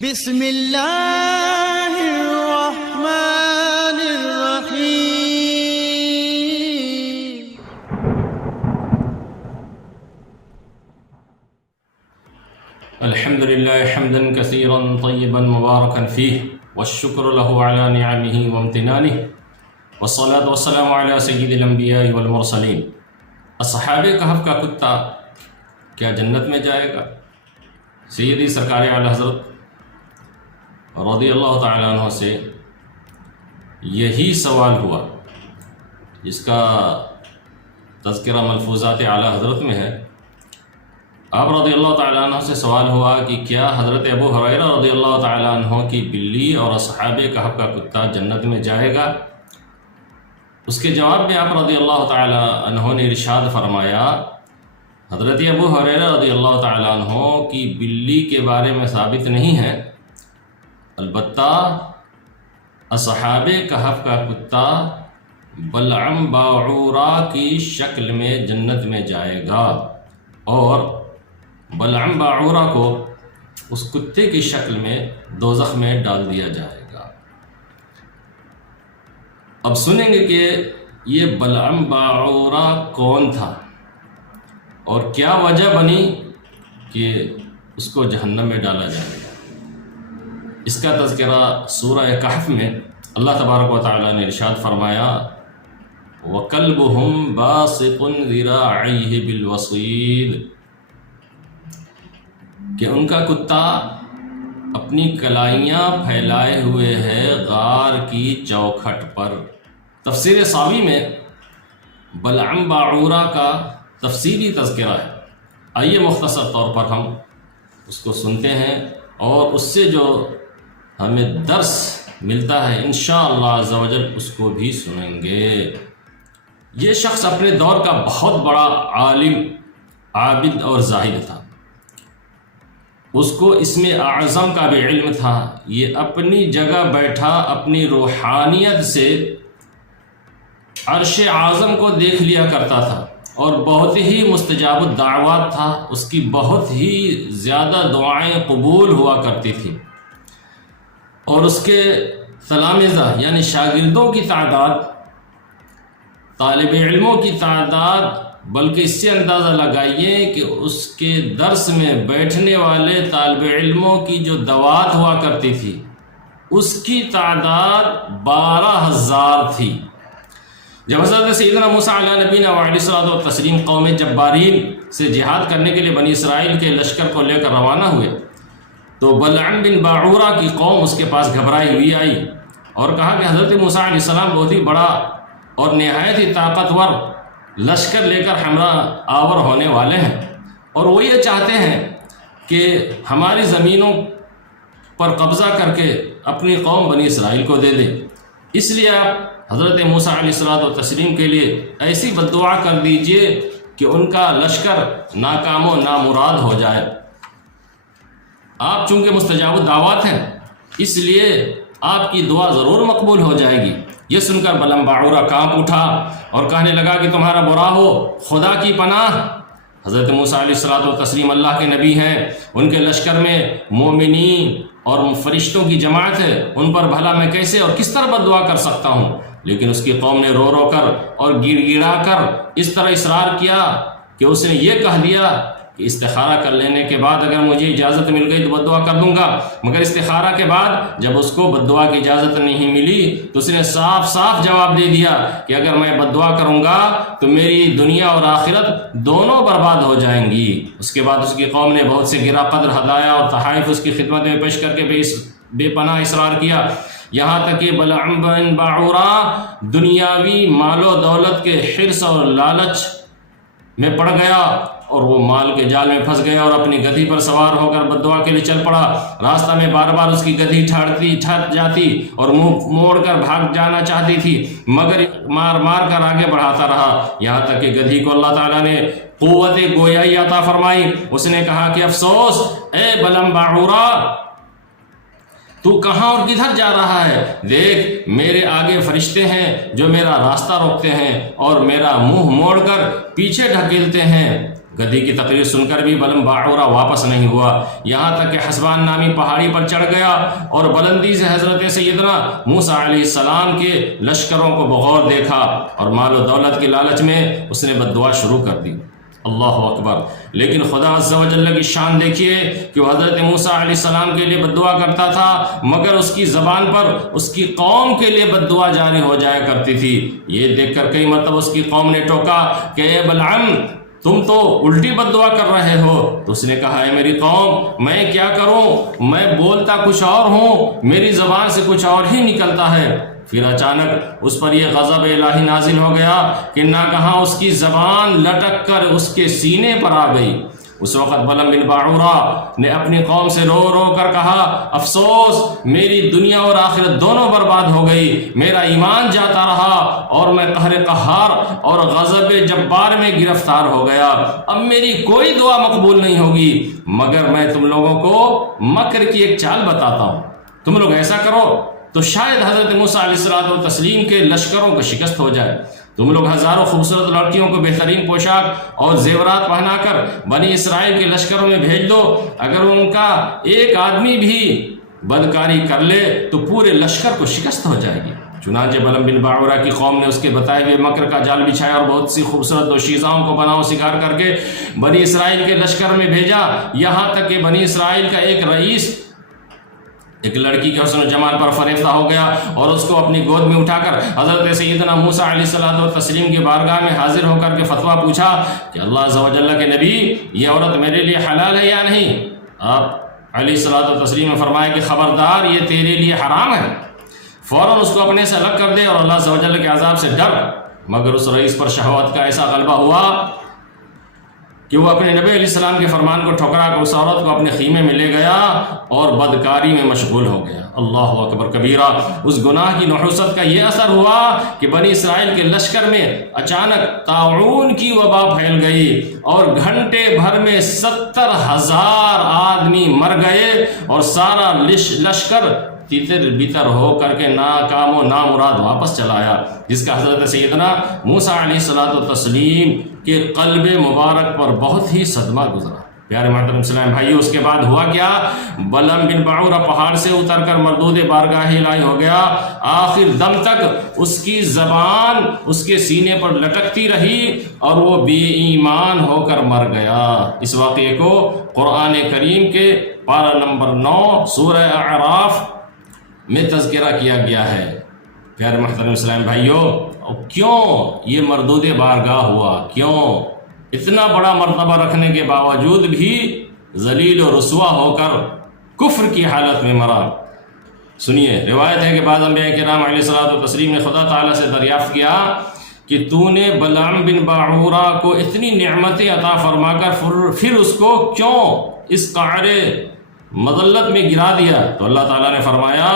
بسم اللہ الرحمن الرحیم۔ الحمد لله حمدا كثيرا طيبا مباركا فيه والشكر له على نعمه وامتنانه والصلاة والسلام على سيد الانبیاء والمرسلین۔ اصحاب کہف کا کتا کیا جنت میں جائے گا؟ سیدی سرکار اعلی حضرت رضی اللہ تعالیٰ عنہ سے یہی سوال ہوا، جس کا تذکرہ ملفوظات اعلی حضرت میں ہے۔ آپ رضی اللہ تعالیٰ عنہ سے سوال ہوا کہ کیا حضرت ابو ہریرہ رضی اللہ تعالیٰ عنہ کی بلی اور اصحاب کہف کا کتا جنت میں جائے گا؟ اس کے جواب میں آپ رضی اللہ تعالیٰ عنہ نے ارشاد فرمایا، حضرت ابو ہریرہ رضی اللہ تعالیٰ عنہ کی بلی کے بارے میں ثابت نہیں ہے، البتہ اصحاب کہف کا کتا بلعم باعورہ کی شکل میں جنت میں جائے گا، اور بلعم باعورہ کو اس کتے کی شکل میں دوزخ میں ڈال دیا جائے گا۔ اب سنیں گے کہ یہ بلعم باعورہ کون تھا اور کیا وجہ بنی کہ اس کو جہنم میں ڈالا جائے گا۔ اس کا تذکرہ سورہ کہف میں اللہ تبارک و تعالیٰ نے ارشاد فرمایا، وَكَلْبُهُمْ بَاسِطٌ ذِرَاعَيْهِ بِالْوَصِيدِ، کہ ان کا کتا اپنی کلائیاں پھیلائے ہوئے ہے غار کی چوکھٹ پر۔ تفسیر ساوی میں بلعم باعورہ کا تفصیلی تذکرہ ہے، آئیے مختصر طور پر ہم اس کو سنتے ہیں اور اس سے جو ہمیں درس ملتا ہے انشاءاللہ عز و جل اس کو بھی سنیں گے۔ یہ شخص اپنے دور کا بہت بڑا عالم، عابد اور زاہد تھا، اس کو اسم اعظم کا بھی علم تھا۔ یہ اپنی جگہ بیٹھا اپنی روحانیت سے عرش اعظم کو دیکھ لیا کرتا تھا، اور بہت ہی مستجاب الدعوات تھا، اس کی بہت ہی زیادہ دعائیں قبول ہوا کرتی تھیں، اور اس کے تلامذہ یعنی شاگردوں کی تعداد، طالب علموں کی تعداد، بلکہ اس سے اندازہ لگائیے کہ اس کے درس میں بیٹھنے والے طالب علموں کی جو دوات ہوا کرتی تھی اس کی تعداد 12,000 تھی۔ جب حضرت سیدنا موسیٰ علیہ نبینا وعلیہ الصلوۃ والتسلیم قوم جبارین سے جہاد کرنے کے لیے بنی اسرائیل کے لشکر کو لے کر روانہ ہوئے تو بلعم بن باعورہ کی قوم اس کے پاس گھبرائی ہوئی آئی اور کہا کہ حضرت موسیٰ علیہ السلام بہت ہی بڑا اور نہایت ہی طاقتور لشکر لے کر ہمراہ آور ہونے والے ہیں، اور وہ یہ چاہتے ہیں کہ ہماری زمینوں پر قبضہ کر کے اپنی قوم بنی اسرائیل کو دے دیں، اس لیے آپ حضرت موسیٰ علیہ الصلوۃ والتسلیم کے لیے ایسی بددعا کر دیجئے کہ ان کا لشکر ناکام و نامراد ہو جائے۔ آپ چونکہ مستجاب الدعوات ہیں اس لیے آپ کی دعا ضرور مقبول ہو جائے گی۔ یہ سن کر بلعم باعورہ کانپ اٹھا اور کہنے لگا کہ تمہارا برا ہو، خدا کی پناہ، حضرت موسیٰ علیہ الصلوۃ والتسلیم اللہ کے نبی ہیں، ان کے لشکر میں مومنین اور فرشتوں کی جماعت ہے، ان پر بھلا میں کیسے اور کس طرح بددعا کر سکتا ہوں؟ لیکن اس کی قوم نے رو رو کر اور گڑ گڑا کر اس طرح اصرار کیا کہ اس نے یہ کہہ دیا کہ استخارہ کر لینے کے بعد اگر مجھے اجازت مل گئی تو بددعا کر دوں گا، مگر استخارہ کے بعد جب اس کو بددعا کی اجازت نہیں ملی تو اس نے صاف صاف جواب دے دیا کہ اگر میں بددعا کروں گا تو میری دنیا اور آخرت دونوں برباد ہو جائیں گی۔ اس کے بعد اس کی قوم نے بہت سے گرا قدر ہدایا اور تحائف اس کی خدمت میں پیش کر کے بے پناہ اصرار کیا، یہاں تک کہ بلعم بن باعورہ دنیاوی مال و دولت کے حرص اور لالچ میں پڑ گیا اور وہ مال کے جال میں پھنس گیا اور اپنی گدھی پر سوار ہو کر بددعا کے لیے چل پڑا۔ راستہ میں بار بار اس کی گدھی ٹھٹ جاتی اور منہ موڑ کر بھاگ جانا چاہتی تھی، مگر مار مار کر آگے بڑھاتا رہا، یہاں تک کہ گدھی کو اللہ تعالیٰ نے قوت گویائی عطا فرمائی۔ اس نے کہا کہ افسوس اے بلعم باعورہ، تو کہاں اور کدھر جا رہا ہے؟ دیکھ میرے آگے فرشتے ہیں جو میرا راستہ روکتے ہیں اور میرا منہ موڑ کر پیچھے ڈھکیلتے ہیں۔ گدھی کی تقریر سن کر بھی بلم باعورہ واپس نہیں ہوا، یہاں تک کہ حسبان نامی پہاڑی پر چڑھ گیا اور بلندی سے حضرت سیدنا موسیٰ علیہ السلام کے لشکروں کو بغور دیکھا، اور مال و دولت کی لالچ میں اس نے بد دعا شروع کر دی۔ اللہ اکبر۔ لیکن خدا عز و جل کی شان دیکھیے کہ وہ حضرت موسیٰ علیہ السلام کے لیے بد دعا کرتا تھا، مگر اس کی زبان پر اس کی قوم کے لیے بد دعا جاری ہو جایا کرتی تھی۔ یہ دیکھ کر کئی مرتبہ اس کی قوم نے ٹوکا کہ اے بلعم، تم تو الٹی بد دعا کر رہے ہو۔ تو اس نے کہا، اے میری قوم، میں کیا کروں، میں بولتا کچھ اور ہوں، میری زبان سے کچھ اور ہی نکلتا ہے۔ پھر اچانک اس پر یہ غضب الہی نازل ہو گیا کہ ناگہاں اس کی زبان لٹک کر اس کے سینے پر آ گئی۔ اس وقت بلم بن باعورہ نے اپنی قوم سے رو رو کر کہا، افسوس، میری دنیا اور آخرت دونوں برباد ہو گئی، میرا ایمان جاتا رہا اور میں قہر قہار اور غضب جبار میں گرفتار ہو گیا۔ اب میری کوئی دعا مقبول نہیں ہوگی، مگر میں تم لوگوں کو مکر کی ایک چال بتاتا ہوں، تم لوگ ایسا کرو تو شاید حضرت موسیٰ علیہ السلام کے لشکروں کو شکست ہو جائے۔ تم لوگ ہزاروں خوبصورت لڑکیوں کو بہترین پوشاک اور زیورات پہنا کر بنی اسرائیل کے لشکروں میں بھیج دو، اگر ان کا ایک آدمی بھی بدکاری کر لے تو پورے لشکر کو شکست ہو جائے گی۔ چنانچہ بلم بن باعورہ کی قوم نے اس کے بتائے ہوئے مکر کا جال بچھایا اور بہت سی خوبصورت دوشیزاؤں کو بناؤ سکار کر کے بنی اسرائیل کے لشکر میں بھیجا، یہاں تک کہ بنی اسرائیل کا ایک رئیس ایک لڑکی کے حسن و جمال پر فریفتہ ہو گیا اور اس کو اپنی گود میں اٹھا کر حضرت سیدنا موسیٰ علیہ السلام کی بارگاہ میں حاضر ہو کر کے فتویٰ پوچھا کہ اللہ عز و جل کے نبی، یہ عورت میرے لیے حلال ہے یا نہیں؟ آپ علیہ السلام نے فرمایا کہ خبردار، یہ تیرے لیے حرام ہے، فوراً اس کو اپنے سے الگ کر دے اور اللہ عز و جل کے عذاب سے ڈر۔ مگر اس رئیس پر شہوت کا ایسا غلبہ ہوا کہ وہ اپنے نبی علیہ السلام کے فرمان کو ٹھکرا کر اس عورت کو اپنے خیمے میں لے گیا اور بدکاری میں مشغول ہو گیا۔ اللہ اکبر کبیرہ۔ اس گناہ کی نحوست کا یہ اثر ہوا کہ بنی اسرائیل کے لشکر میں اچانک طاعون کی وبا پھیل گئی اور گھنٹے بھر میں 70,000 آدمی مر گئے اور سارا لشکر تیتر بیتر ہو کر کے ناکام و نامراد واپس چلا آیا، جس کا حضرت سیدنا موسیٰ علیہ السلام کے قلب مبارک پر بہت ہی صدمہ گزرا۔ پیارے محترم اسلام بھائیو، اس کے بعد ہوا کیا؟ بلم بن باعورہ پہاڑ سے اتر کر مردود بارگاہ الہی ہو گیا، آخر دم تک اس کی زبان اس کے سینے پر لٹکتی رہی اور وہ بے ایمان ہو کر مر گیا۔ اس واقعے کو قرآن کریم کے پارہ نمبر 9 سورہ اعراف میں تذکرہ کیا گیا ہے۔ پیارے محترم اسلام بھائیو، کیوں یہ مردود بارگاہ ہوا؟ کیوں اتنا بڑا مرتبہ رکھنے کے باوجود بھی ذلیل و رسوا ہو کر کفر کی حالت میں مرا؟ سنیے، روایت ہے کہ بعض انبیاء کرام علیہ السلام نے خدا تعالیٰ سے دریافت کیا کہ تو نے بلعم بن باعورہ کو اتنی نعمتیں عطا فرما کر پھر اس کو کیوں اس قعر مذلت میں گرا دیا؟ تو اللہ تعالیٰ نے فرمایا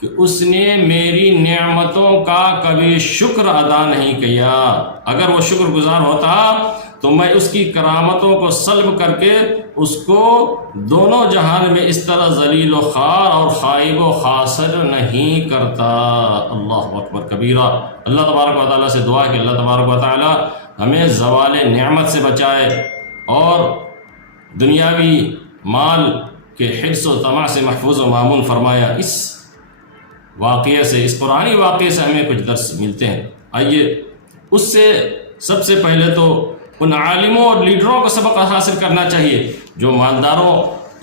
کہ اس نے میری نعمتوں کا کبھی شکر ادا نہیں کیا، اگر وہ شکر گزار ہوتا تو میں اس کی کرامتوں کو سلب کر کے اس کو دونوں جہان میں اس طرح ذلیل و خوار اور خائب و خاسر نہیں کرتا۔ اللہ اکبر کبیرہ۔ اللہ تبارک و تعالیٰ سے دعا ہے کہ اللہ تبارک و تعالیٰ ہمیں زوال نعمت سے بچائے اور دنیاوی مال کے حرص و طمع سے محفوظ و مامون فرمایا۔ اس واقعے سے، اس قرآنی واقعے سے ہمیں کچھ درس ملتے ہیں۔ آئیے اس سے سب سے پہلے تو ان عالموں اور لیڈروں کو سبق حاصل کرنا چاہیے جو مالداروں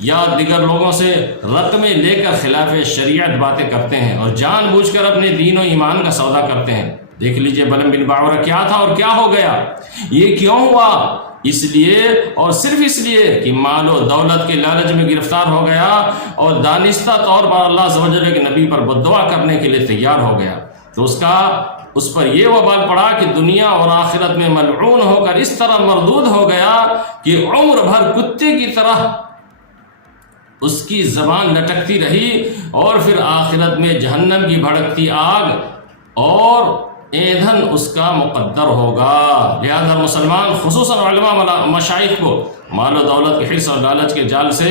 یا دیگر لوگوں سے رقمیں لے کر خلاف شریعت باتیں کرتے ہیں اور جان بوجھ کر اپنے دین و ایمان کا سودا کرتے ہیں۔ دیکھ لیجئے بلم بن باعورہ کیا تھا اور کیا ہو گیا۔ یہ کیوں ہوا؟ اس لیے اور صرف اس لیے کہ مال و دولت کے لالچ میں گرفتار ہو گیا اور دانستہ طور پر اللہ عز و جل کے نبی پر بد دعا کرنے کے لیے تیار ہو گیا، تو اس پر یہ وبال پڑا کہ دنیا اور آخرت میں ملعون ہو کر اس طرح مردود ہو گیا کہ عمر بھر کتے کی طرح اس کی زبان لٹکتی رہی اور پھر آخرت میں جہنم کی بھڑکتی آگ اور ایندھن اس کا مقدر ہوگا۔ لہذا مسلمان خصوصاً علماء مشائخ کو مال و دولت کے حرص اور لالچ کے جال سے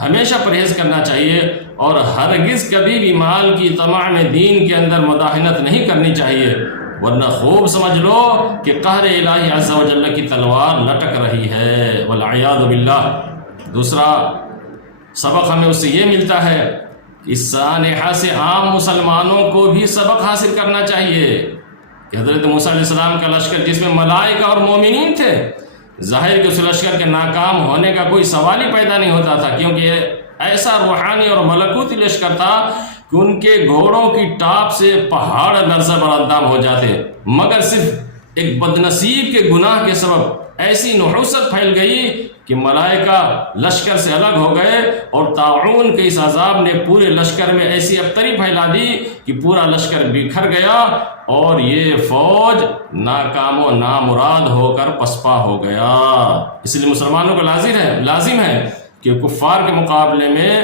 ہمیشہ پرہیز کرنا چاہیے اور ہرگز کبھی بھی مال کی طمع میں دین کے اندر مداہنت نہیں کرنی چاہیے۔ ورنہ خوب سمجھ لو کہ قہر الہی عز و جل کی تلوار لٹک رہی ہے، والعیاذ باللہ۔ دوسرا سبق ہمیں اس سے یہ ملتا ہے، اس سانحہ سے عام مسلمانوں کو بھی سبق حاصل کرنا چاہیے کہ حضرت موسیٰ علیہ السلام کا لشکر جس میں ملائکہ اور مومنین تھے، ظاہر کہ اس لشکر کے ناکام ہونے کا کوئی سوال ہی پیدا نہیں ہوتا تھا، کیونکہ یہ ایسا روحانی اور ملکوتی لشکر تھا کہ ان کے گھوڑوں کی ٹاپ سے پہاڑ لرزہ بردام ہو جاتے، مگر صرف ایک بدنصیب کے گناہ کے سبب ایسی نحوست پھیل گئی کہ ملائکہ لشکر سے الگ ہو گئے، اور طاعون کے اس عذاب نے پورے لشکر میں ایسی ابتری پھیلا دی کہ پورا لشکر بکھر گیا اور یہ فوج ناکام و نامراد ہو کر پسپا ہو گیا۔ اس لیے مسلمانوں کو لازم ہے کہ کفار کے مقابلے میں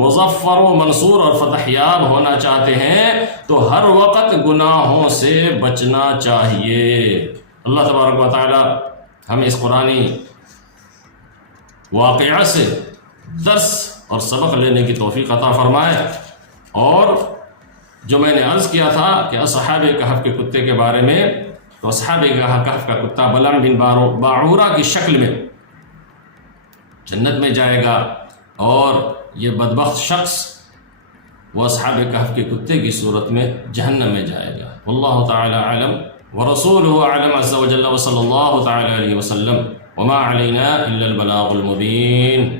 مظفر و منصور اور فتح یاب ہونا چاہتے ہیں تو ہر وقت گناہوں سے بچنا چاہیے۔ اللہ تبارک و تعالی ہمیں اس قرآنی واقعہ سے درس اور سبق لینے کی توفیق عطا فرمائے۔ اور جو میں نے عرض کیا تھا کہ اصحاب کہف کے کتے کے بارے میں، تو اصحاب کہف کا کتا بلعم بن باعورہ کی شکل میں جنت میں جائے گا، اور یہ بدبخت شخص وہ اصحاب کہف کے کتے کی صورت میں جہنم میں جائے گا۔ واللہ تعالی اعلم ورسولہ اعلم عز وجل، وصلی اللہ تعالی علیہ وسلم، وما علینا الا البلاغ المبین۔